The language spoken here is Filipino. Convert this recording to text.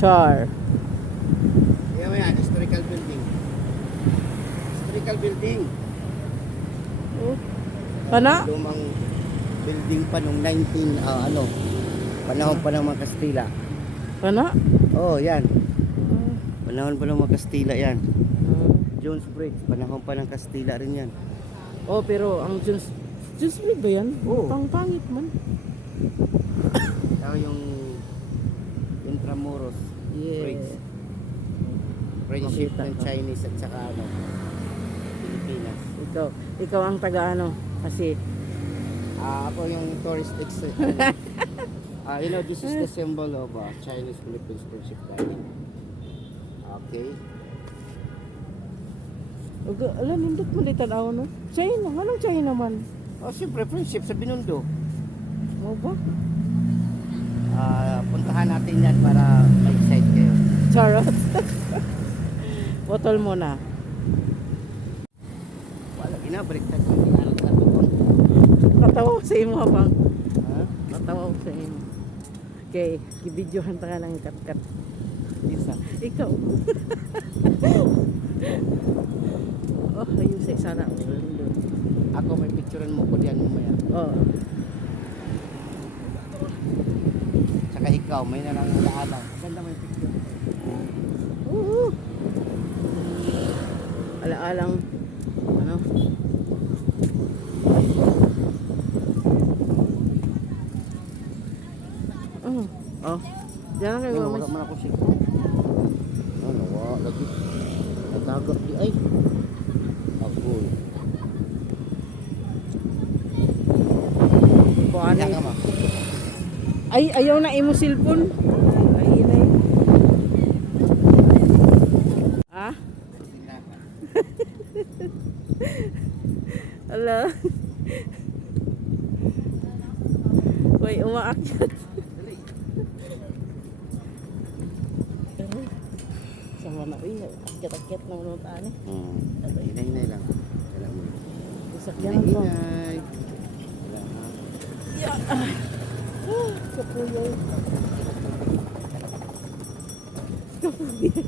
Char. Yan yan, historical building. Historical building. Oh. Ano? Lumang building pa nung 19, panahon pa ng mga Kastila. Ano? Oh, yan. Panahon pa ng mga Kastila yan. Ah. Jones Bridge, panahon pa ng Kastila rin yan. Oh, pero ang Jones Bridge ba yan? Oo. Pangit man. Saka yung Intramuros Bridge. Yeah. Friendship Makita ng ko. Chinese at saka Pilipinas. Ikaw ang taga ano? Kasi Ako yung tourist this is the symbol of Chinese-Philippines Friendship Diamond. Okay. alam, nindot mo dito tanaw no? China, anong China man? Oh, siyempre, friendship sa Binondo. Mo ba? Puntahan natin yan para ma-excite kayo. Charot. Botol mo na. Wala, ginabaliktad ko. Ginarot na doon. Natawa ko sa imo habang. Ha? Natawa ko sa imo. Okay, i-videohan ta ka lang kat-kat. Isa. Ikaw. Oh, ayun sa isa na. Ako may picturean mo ko diyan mamaya. Oh. Saka ikaw, may nalang-alaala. Ganda may picture. Alaalang ano? Oh. Diyan kayo Wala mas. man ako siya. Lagi. Natagap di ay. Ako. Kuan Kaya ka ma. ay ayaw na imo cellphone. Ay inay. Ah? Ala. Uy, umaakyat. Sama na, uy, akyat-akyat na mga tani. Hinay-hinay lang. Kailangan mo. Isakyan ko. Hinay-hinay. Ay. Kapuyo. Kapuyo.